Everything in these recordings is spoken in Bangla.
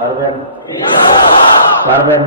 পারবেন? পারবেন?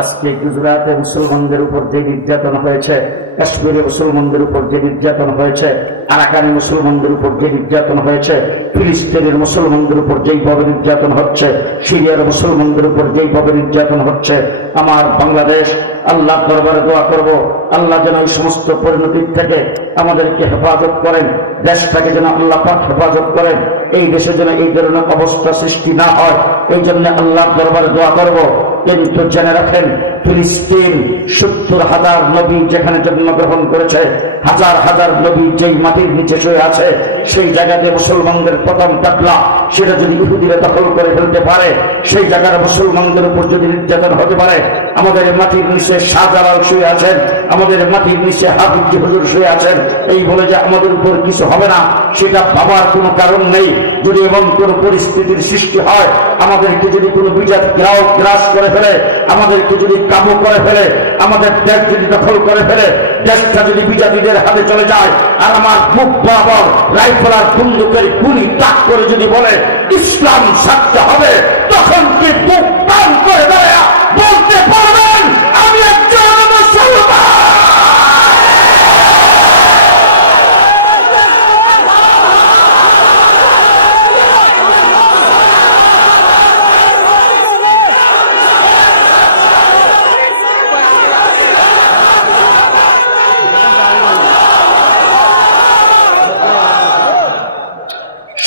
আজকে গুজরাটে মুসলমানদের উপর যে নির্যাতন হয়েছে, কাশ্মীরে মুসলমানদের উপর যে নির্যাতন হয়েছে, আরাকানে মুসলমানদের উপর যে নির্যাতন হয়েছে, ফিলিস্তিনের মুসলমানদের উপর যেইভাবে নির্যাতন হচ্ছে, সিরিয়ার মুসলমানদের উপর যেইভাবে নির্যাতন হচ্ছে, আমার বাংলাদেশ আল্লাহ দরবারে দোয়া করব, আল্লাহ যেন এই সমস্ত পরিণতির থেকে আমাদেরকে হেফাজত করেন, দেশটাকে যেন আল্লাহ পাক হেফাজত করেন, এই দেশে যেন এই ধরনের অবস্থা সৃষ্টি না হয়, এই জন্য আল্লাহ দরবারে দোয়া করব। কিন্তু জেনে রাখেন, ফিলিস্তিন 70,000 নবী যেখানে জন্মগ্রহণ করেছে, হাজার হাজার নবী যেই মাটির নিচে শুয়ে আছে, সেই জায়গাতে মুসলমানদের প্রথম কাফলা সেটা যদি ইহুদিরা দখল করে ফেলতে পারে, সেই জায়গার মুসলমানদের উপর যদি নির্যাতন হতে পারে, আমাদের মাটির নিচে শাহজালাল শুয়ে আছেন, আমাদের মাটির নিচে হাফিজ হুজুর শুয়ে আছেন, এই বলে যে আমাদের উপর কিছু হবে না, সেটা ভাবার কোনো কারণ নেই। যদি এমন কোন পরিস্থিতির সৃষ্টি হয়, আমাদেরকে যদি কোনো বিজাত গ্রাস করে ফেলে, আমাদেরকে যদি কাবু করে ফেলে, আমাদের দেশ যদি দখল করে ফেলে, দেশটা যদি বিজাতিদের হাতে চলে যায়, আর আমার বুক বরাবর রাইফেল আর বন্দুকের গুলি তাক করে যদি বলে ইসলাম ছাড়তে হবে, তখন কি বুক টান করে দাঁড়ায় বলতে পারবেন আমি একজন মুসলমান?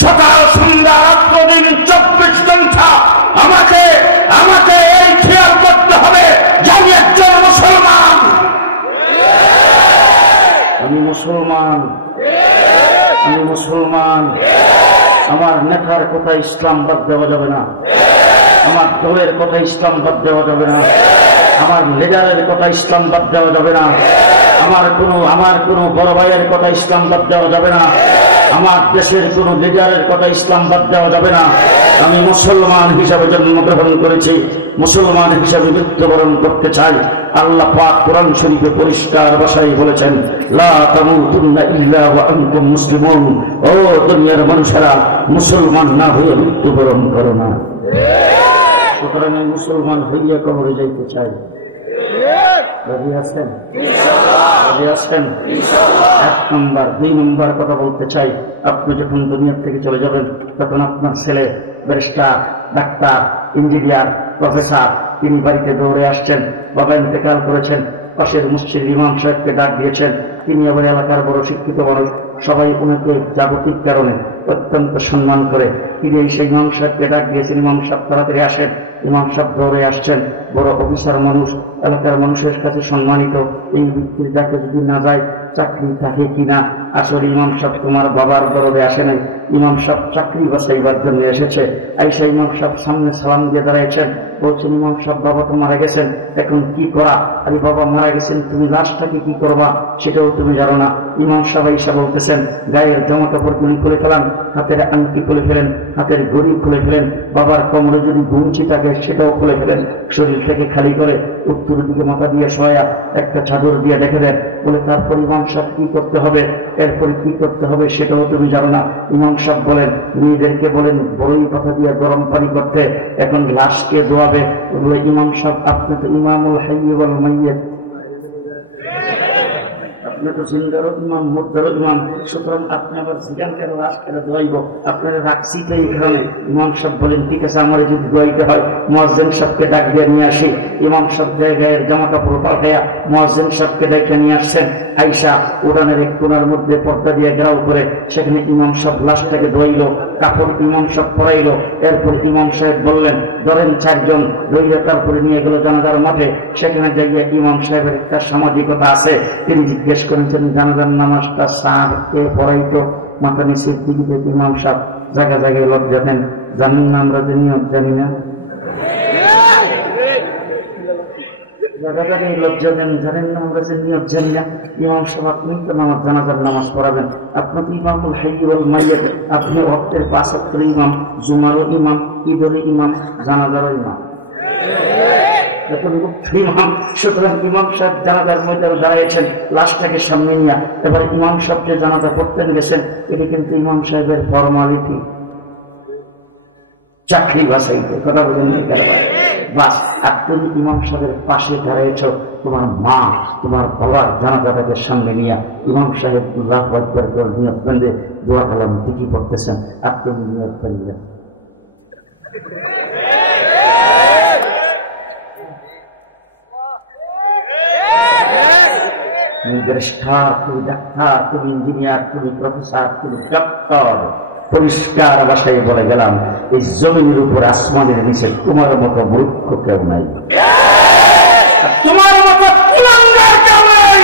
সকাল সন্ধ্যা রাত্রদিন 24 ঘন্টা আমাকে এই খেয়াল করতে হবে যে আমি একজন মুসলমান। আমি মুসলমান, আমি মুসলমান। আমার নেতার কথা ইসলাম বাদ দেওয়া যাবে না, আমার দলের কথা ইসলাম বাদ দেওয়া যাবে না, আমার লিডারের কথা ইসলাম বাদ দেওয়া যাবে না, আমার কোনো বড় ভাইয়ের কথা ইসলাম বাদ দেওয়া যাবে না, আমার দেশের কোন লিডারের কথা ইসলাম বাদ দেওয়া যাবে না। আমি মুসলমান হিসাবে জন্মগ্রহণ করেছি, মুসলমান হিসাবে মৃত্যুবরণ করতে চাই। আল্লাহ পাক কোরআন শরীফে পরিষ্কার ভাষায় বলেছেন, লা তামুতুন্না ইল্লা ওয়া আনতুম মুসলিমুন। ও দুনিয়ার মানুষেরা, মুসলমান না হয়ে মৃত্যুবরণ করো না। সুতরাং আমি মুসলমান হইয়া কবরে যাইতে চাই। রাজি আছেন? রাজি আছেন? 1 নম্বর। 2 নম্বর কথা বলতে চাই, আপনি যখন দুনিয়া থেকে চলে যাবেন, তখন আপনার ছেলে ব্যারিস্টার, ডাক্তার, ইঞ্জিনিয়ার, প্রফেসর, তিনি বাড়িতে দৌড়ে আসছেন, বাবা ইন্তেকাল করেছেন, পাশের মসজিদ ইমাম সাহেবকে ডাক দিয়েছেন, তিনি আবার এলাকার বড় শিক্ষিত মানুষ, সবাই ওনাকে জাগতিক কারণে অত্যন্ত সম্মান করে। তিনি সেই ইমাম সাহেবকে ডাক দিয়েছেন, ইমাম সাহেব তাড়াতাড়ি আসেন। ইমাম সাহেব দৌড়ে আসছেন, বড় অফিসার মানুষ, এলাকার মানুষের কাছে সম্মানিত। এই ব্যক্তির ডাকে যদি না যায়, চাকরি থাকে কিনা? আসলে ইমাম সাহেব তোমার বাবার দরদে আসে নাই, ইমাম সাহেব চাকরি বাঁচাইবার জন্য এসেছে। আইসা ইমাম সাহেব সামনে সালাম দিয়ে দাঁড়াইছেন, বলছেন, ইমাম সাহেব বাবা তো মারা গেছেন, এখন কি করা? আরে বাবা মারা গেছেন, তুমি লাশটাকে কি করবা সেটাও তুমি জানো না। ইমাম সাহেব আইসা বলতেছেন, গায়ের জামা কাপড়গুলি খুলে ফেলান, হাতের আংটি খুলে ফেলেন, হাতের ঘড়ি খুলে ফেলেন, বাবার কোমরে যদি গুমছি থাকে সেটাও খুলে ফেলেন, শরীর থেকে খালি করে উত্তর দিকে মাথা দিয়ে শোয়া একটা চাদর দিয়ে রেখে দেন। বলে তারপর ইমাম সাহেব কি করতে হবে, এরপরে কি করতে হবে সেটাও তুমি জানো না। ইমাম সাহেব বলেন, মেয়েদেরকে বলেন বড়ই কথা দিয়ে গরম পানি করতে, এখন লাশকে ধোয়াবে। বলে ইমাম সাহেব, আপনি তো ইমামুল হাইয়্যি ওয়াল মাইয়্যিত, আপনি তো জিন্দারও ইমাম, মুর্দারও ইমাম, সুতরাং আপনি আবার জিগান কেন, লাশ কেন ধোয়াইব? আপনারা রাখছি তো এই কারণে। ইমাম সাহেব বলেন, ঠিক আছে, আমার যদি ধোয়াইতে হয় মুয়াজ্জিন সাহেবকে ডাক দিয়ে নিয়ে আসি। ইমাম সাহেব গায়ের জামা কাপড় পাল্টাইয়া মুয়াজ্জিন সাহেবকে ডেকে নিয়ে আসছেন। আইসা উড়ানের এক কোণার মধ্যে পর্দা দিয়ে ঘেরাও করে সেখানে ইমাম সাহেব লাশটাকে ধোয়াইল, কাপড় ইমাম সাহেব পরাইল। এরপর ইমাম সাহেব বললেন, ধরেন 4 জন, ধৈর্য তারপরে নিয়ে গেল জানাজার মাঠে। সেখানে যাইয়া ইমাম সাহেবের একটা সামাজিকতা আছে, তিনি জিজ্ঞেস করেছেন, জানাজার নামাজটা সাহেবকে পড়াইতো? মাথা নিচের দিকে থেকে ইমাম সাহেব জায়গা জায়গায় লজ্জা দেন, জানেন না আমরা যে নিয়ত জানি না, জায়গা জায়গায় লজ্জা দেন, জানেন না আমরা যে নিয়ত জানি না। ইমাম সাহেব, আপনি তো জানাজার নামাজ পড়াবেন, আপনি তো ইমামুল হাইয়্যি ওয়াল মাইয়্যিত, আপনি ওয়াক্তের 5 ওয়াক্তের ইমাম, জুমারও ইমাম, ঈদেরও ইমাম, জানাজারও ইমাম। সুতরাং ইমাম সাহেব জানাজার ময়দানে দাঁড়িয়েছেন, লাশটাকে সামনে নিয়ে। এবার ইমাম সাহেব যে জানাজা পড়তেন গেছেন, এটি কিন্তু ইমাম সাহেবের ফরমালিটি। চাকরি বাসাইতে, কথা বলেন বাস। আর তুমি ইমাম সাহেবের পাশে দাঁড়িয়েছ, তোমার মা তোমার বাবার জানাজাটাকে সামনে নিয়ে ইমাম সাহেব আল্লাহু আকবার করে নিয়ত বেঁধে দোয়া কালাম দিকি পড়তেছেন, আর তুমি নিয়ত করলেন তুমি ব্যারিস্টার, তুমি ডাক্তার, তুমি ইঞ্জিনিয়ার, তুমি প্রফেসর, তুমি ডক্টর। পরিষ্কার ভাষায় বলে গেলাম, এই জমিনের উপর আসমানের নিচে তোমার মতো মূর্খ কেউ নাই, তোমার মতো কুলাঙ্গার কেউ নাই।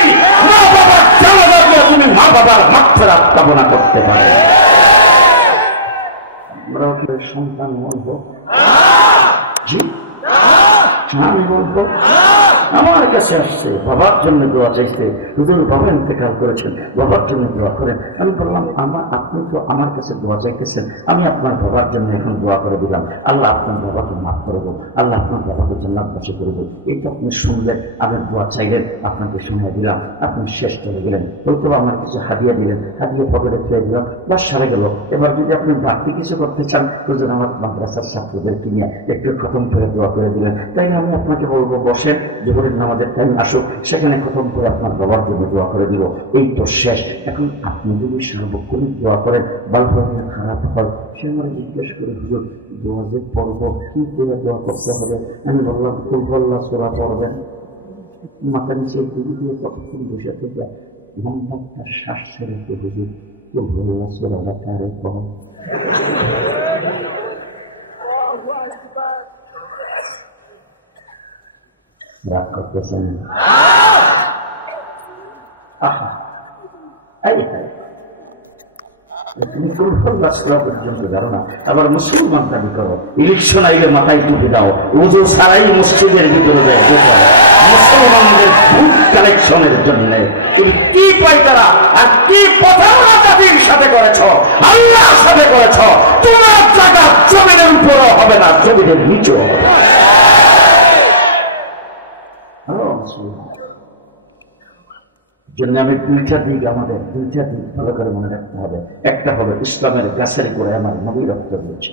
মা বাবার জানাজা দিয়ে তুমি মা বাবার মাগফিরাত কামনা করতে পারো। আমরাও কি সন্তান বলবো? জি, আমি বলবো। আমার কাছে আসছে, বাবার জন্য দোয়া চাইছে, হুজুর বাবা ইন্তেকাল করেছেন, বাবার জন্য দোয়া করেন। আমি বললাম, আপনি তো আমার কাছে দোয়া চাইতেছেন, আমি আপনার বাবার জন্য এখন দোয়া করে দিলাম, আল্লাহ আপনার বাবাকে মাফ করে দেবো, আল্লাহ আপনার বাবাকে জান্নাতবাসী করে দেবো। এই তো আপনি শুনলেন, আমার দোয়া চাইলেন, আপনাকে শুনে দিলাম, আপনি শেষ চলে গেলেন। হয়তো আমার কিছু হাদিয়া দিলেন, হাদিয়া পকেটে ফেলে দিলাম, বাস সারে গেল। এবার যদি আপনি বাড়তি কিছু করতে চান, হুজুর আমার মাদ্রাসার ছাত্রদেরকে নিয়ে একটু খতম করে দোয়া করে দিলেন, তাই আমি আপনাকে বলবো বসেন, জোহরের নামাজের টাইম আসুক, সেখানে খতম করে আপনার বাবার জন্য দোয়া করে দিব। এই তো শেষ। এখন আপনি যদি সার্বক্ষণিক দোয়া করেন, ভালো হবে খারাপ হয়, সে আমার জিজ্ঞেস করে, হুজুর দোয়া যে পড়ব কি করে দোয়া করতে হবে? আমি বললাম, কুলহুল্লাহ সূরা পড়বেন। মাথা নিচে দিদি দিয়ে কতক্ষণ বসে থেকে লম্বা একটা শ্বাস ছেড়ে, হুজুর কুলহুল্লাহ সূরাটা কারে পড়ো? রাগ করতেছেন? তুমি কুলহুল্লাহ সূরা পর্যন্ত জানো না, আবার মুসলমান দাবি করো। ইলেকশন আইলে মাথায় টুপি দাও, ওযু ছাড়াই মসজিদের ভিতরে যায় মুসলমানদের ভোট কালেকশনের জন্য। তুমি কি পাইতারা আর কি প্রতারণা জাতির সাথে করেছ, আল্লাহর সাথে করেছ। তোমার জায়গা জমিনের উপরও হবে না, জমিনের নিচেও হবে না। জন্য আমি দুইটা দিক, আমাদের দুইটা দিক ভালো করে মনে রাখতে হবে। একটা হলো ইসলামের গাছের করে আমার নবী রক্ত দিয়েছে।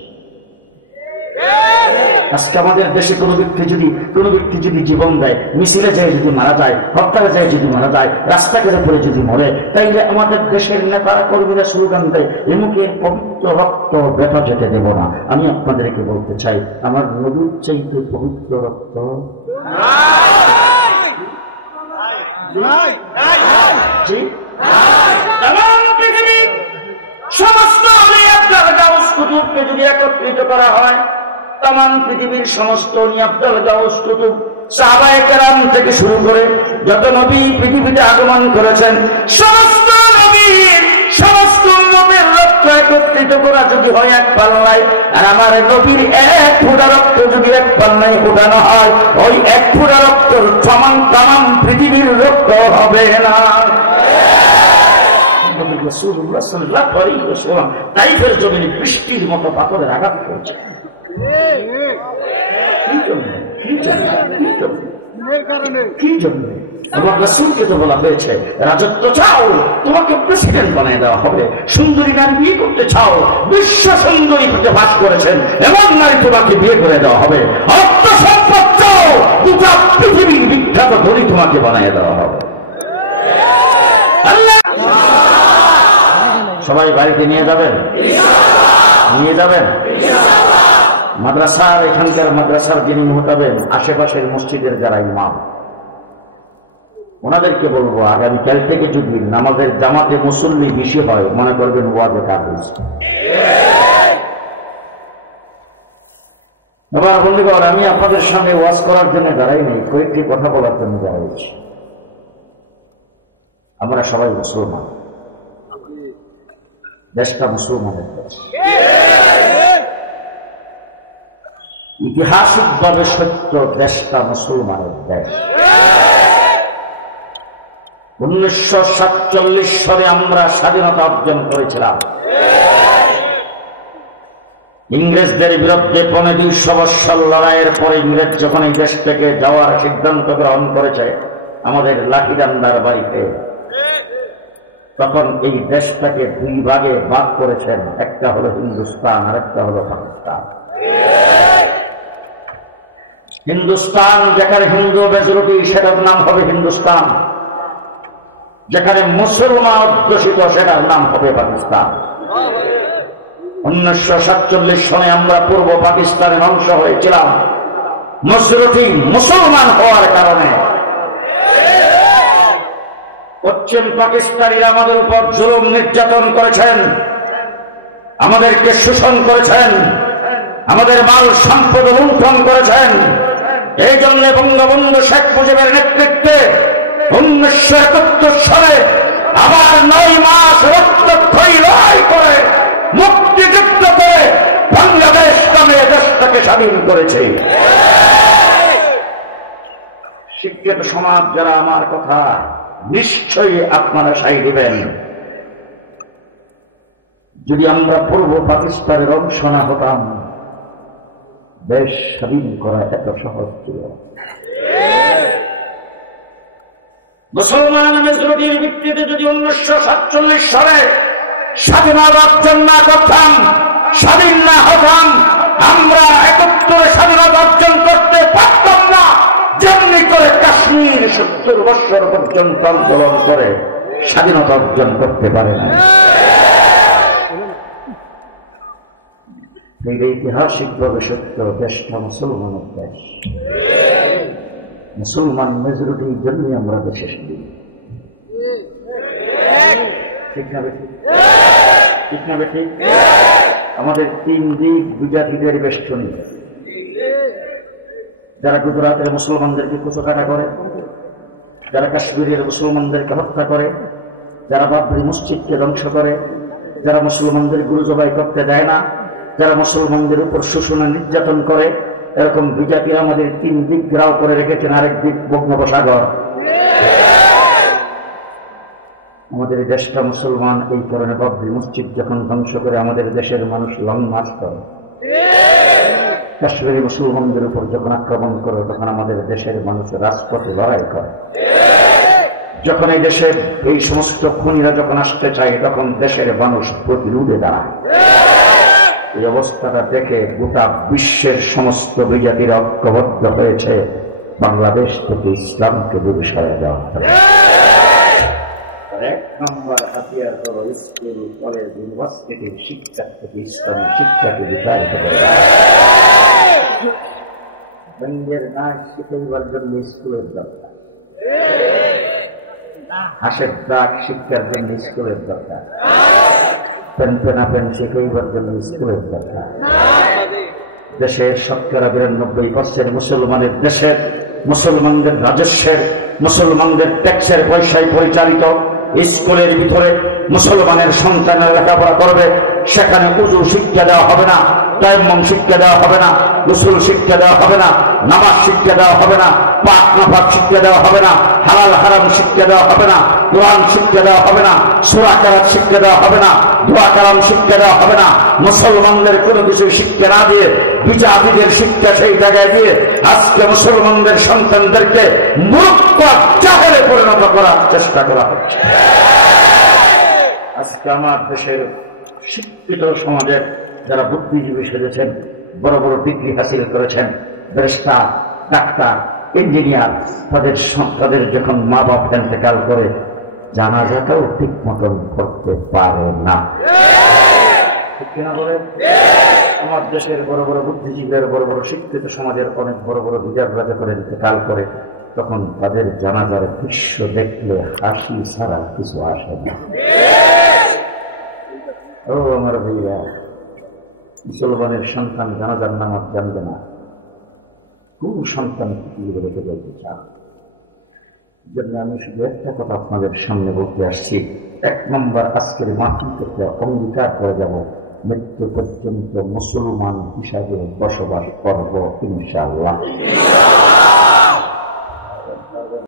আজকে আমাদের দেশে কোনো ব্যক্তি যদি জীবন দেয়, মিছিলে যায় যদি মারা যায়, হত্যায় যায় যদি মারা যায়, রাস্তাঘাটে পড়ে যদি মরে, তাইলে আমাদের দেশের নেতারা কর্মীরা স্লোগান দেয়, এমুকে পবিত্র রক্ত ব্যথা যেতে দেব না। আমি আপনাদেরকে বলতে চাই, আমার নবীর চাইতে পবিত্র রক্ত পৃথিবীর সমস্ত কুতুবকে যদি একত্রিত করা হয়, তাম পৃথিবীর সমস্ত আব্দুল গাউস কুতুব সাহাবায়ে কেরাম থেকে শুরু করে যত নবী পৃথিবীতে আগমন করেছেন, সমস্ত নবীর সমস্ত উম্মতের রক্ত একত্রিত করা যদি হয় এক পাল্লায়, আর আমার নবীর এক ফোঁটা রক্ত যদি এক পাল্লায় ফোটানো হয়, ওই এক ফোঁটা রক্ত সমান তাম পৃথিবীর রক্ত হবে না। রাসূলুল্লাহ সাল্লাল্লাহু আলাইহি ওয়াসাল্লাম তাইফের জমিনে বৃষ্টির মতো পাথরের আঘাত করছে। কি জন্য? আমার রাসূলকে তো বলা হয়েছে, রাজত্ব চাও, তোমাকে প্রেসিডেন্ট বানিয়ে দেওয়া হবে। সুন্দরী নারী বিয়ে করতে চাও, বিশ্ব সুন্দরী থেকে বাস করেছেন এমন নারী তোমাকে বিয়ে করে দেওয়া হবে। অর্থ সম্পদ চাও, দুটা পৃথিবীর বিখ্যাত ধনী তোমাকে বানিয়ে দেওয়া হবে। সবাই বাড়িতে নিয়ে যাবেন, নিয়ে যাবেন। মাদ্রাসার, এখানকার মাদ্রাসার যিনি মোহতাবেন, আশেপাশের মসজিদের যারা ইমাম, ওনাদেরকে বলবো, আগামীকাল থেকে যদি নামাজের জামাতে মুসল্লি বেশি হয়, মনে করবেন ওয়াজে কাগজ। এবার বন্ধুগণ, আমি আপনাদের সামনে ওয়াজ করার জন্য দাঁড়াই নেই, কয়েকটি কথা বলার জন্য দাঁড়াইছি। আমরা সবাই মুসলমান, দেশটা মুসলমানের দেশ। ঐতিহাসিকভাবে সত্য, দেশটা মুসলমানের দেশ। 1947 সালে আমরা স্বাধীনতা অর্জন করেছিলাম। ইংরেজদের বিরুদ্ধে 250 বৎসর লড়াইয়ের পরে ইংরেজ যখন এই দেশ থেকে যাওয়ার সিদ্ধান্ত গ্রহণ করেছে আমাদের লাঠিডান্ডার বাড়িতে, তখন এই দেশটাকে দুই ভাগে ভাগ করেছেন, একটা হলো হিন্দুস্তান আর একটা হলো পাকিস্তান। হিন্দুস্তান যেখানে হিন্দু মেজরিটি সেটার নাম হবে হিন্দুস্তান, যেখানে মুসলমান অধ্যুষিত সেটার নাম হবে পাকিস্তান। 1947 সনে আমরা পূর্ব পাকিস্তানের অংশ হয়েছিলাম মেজরিটি মুসলমান হওয়ার কারণে। পশ্চিম পাকিস্তানিরা আমাদের উপর জুলুম নির্যাতন করেছেন, আমাদেরকে শোষণ করেছেন, আমাদের মাল সম্পদ লুণ্ঠন করেছেন। এই জন্য বঙ্গবন্ধু শেখ মুজিবের নেতৃত্বে 1971 সালে আবার 9 মাস রক্তক্ষয়ী লড়াই করে মুক্তিযুদ্ধ করে বাংলাদেশ নামে দেশটাকে স্বাধীন করেছে। শিক্ষিত সমাজ যারা আমার কথা নিশ্চয়ই আপনারা সাই দিবেন, যদি আমরা পূর্ব পাকিস্তানের অংশ না হতাম দেশ স্বাধীন করা এত সহজ ছিল। মুসলমান মেজরিটির ভিত্তিতে যদি 1947 সালে স্বাধীনতা অর্জন না করতাম, স্বাধীন না হতাম, আমরা 71 স্বাধীনতা অর্জন করতে পারতাম না। যেমনি করে কাশ্মীর 70 বছর পর্যন্ত আন্দোলন করে স্বাধীনতা অর্জন করতে পারে না। ঐতিহাসিকভাবে সত্য, দেশটা মুসলমানের দেশ, মুসলমান মেজরিটির জন্যই আমরা দেশে স্বাধীন। ঠিক না বেঠিক? ঠিক না বেঠিক? আমাদের 3 দিক বিজাতিদের বেষ্টনী। যারা গুজরাটের মুসলমানদেরকে কুচকাটা করে, যারা কাশ্মীরের মুসলমানদেরকে হত্যা করে, যারা বাবরি মসজিদকে ধ্বংস করে, যারা মুসলমানদের গুরু জবাই করতে দেয় না, যারা মুসলমানদের উপর শোষণ নির্যাতন করে, এরকম বিজাতিরা আমাদের 3 দিক গ্রাও করে রেখেছেন। আরেক দিক বঙ্গোপসাগর। আমাদের দেশটা মুসলমান, এই কারণে বাবরি মসজিদ যখন ধ্বংস করে আমাদের দেশের মানুষ লং মার্চ করে। কাশ্মীরি মুসলমানদের উপর যখন আক্রমণ করে তখন আমাদের দেশের মানুষ রাজপথে লড়াই করে। যখন এই দেশের এই সমস্ত খুনিরা যখন আসতে চায় তখন দেশের মানুষ প্রতিরোধে দাঁড়ায়। এই অবস্থাটা দেখে গোটা বিশ্বের সমস্ত বিজাতিরা ঐক্যবদ্ধ হয়েছে বাংলাদেশ থেকে ইসলামকে দূরে সরিয়ে দেওয়া হবে। 1 নম্বর হাতিয়ার হল স্কুল, কলেজ, ইউনিভার্সিটির শিক্ষা থেকে ইসলামী শিক্ষাকে বিতাড়িত করে। ব্যঙ্গের নাচ শিখাইবার জন্য স্কুলের দরকার, হাসের দাগ শিক্ষার জন্য স্কুলের দরকার, পেন শিখাইবার জন্য স্কুলের দরকার। দেশের 92% মুসলমানের দেশের, মুসলমানদের রাজস্বের, মুসলমানদের ট্যাক্সের পয়সায় পরিচালিত স্কুলের ভিতরে মুসলমানের সন্তানের লেখাপড়া করবে। সেখানে উজু শিক্ষা দেওয়া হবে না, তায়াম্মুম শিক্ষা দেওয়া হবে না, গোসল শিক্ষা দেওয়া হবে না, নামাজ শিক্ষা দেওয়া হবে না, পাক নাপাক শিক্ষা দেওয়া হবে না, হালাল হারাম শিক্ষা দেওয়া হবে না, কোরআন শিক্ষা দেওয়া হবে না, সূরা কেরাত শিক্ষা দেওয়া হবে না, দোয়া কালাম শিক্ষা দেওয়া হবে না। মুসলমানদের কোনো কিছু শিক্ষা না দিয়ে বিজাতিদের শিক্ষা সেই জায়গায় দিয়ে আজকে মুসলমানদের সন্তানদেরকে মূর্খ জাহেলে পরিণত করার চেষ্টা করা হচ্ছে। আজকে আমার দেশের শিক্ষিত সমাজের যারা বুদ্ধিজীবী সেজেছেন, বড় বড় ডিগ্রি হাসিল করেছেন, ব্যারিস্টার, ডাক্তার, ইঞ্জিনিয়ার, তাদের যখন মা বাপ ইন্তেকাল করে জানাজাটাও ঠিক মতন করতে পারে না। ঠিক কিনা বলেন? আমার দেশের বড় বড় বুদ্ধিজীবীর, বড় বড় শিক্ষিত সমাজের অনেক বড় বড় লিডাররা যখন ইন্তেকাল করে তখন তাদের জানাজার দৃশ্য দেখলে হাসি ছাড়া কিছু আসে না। ও আমার ভাইয়া, মুসলমানের সন্তান জানাজার নামাজ জানবে না, কোন সন্তান রেখে যেতে চান? জন্য আমি শুধু একটা কথা আপনাদের সামনে বলতে আসছি। 1 নম্বর, আজকের মাটি থেকে অঙ্গীকার করে যাব মৃত্যু পর্যন্ত মুসলমান হিসাবে বসবাস করব ইনশাআল্লাহ।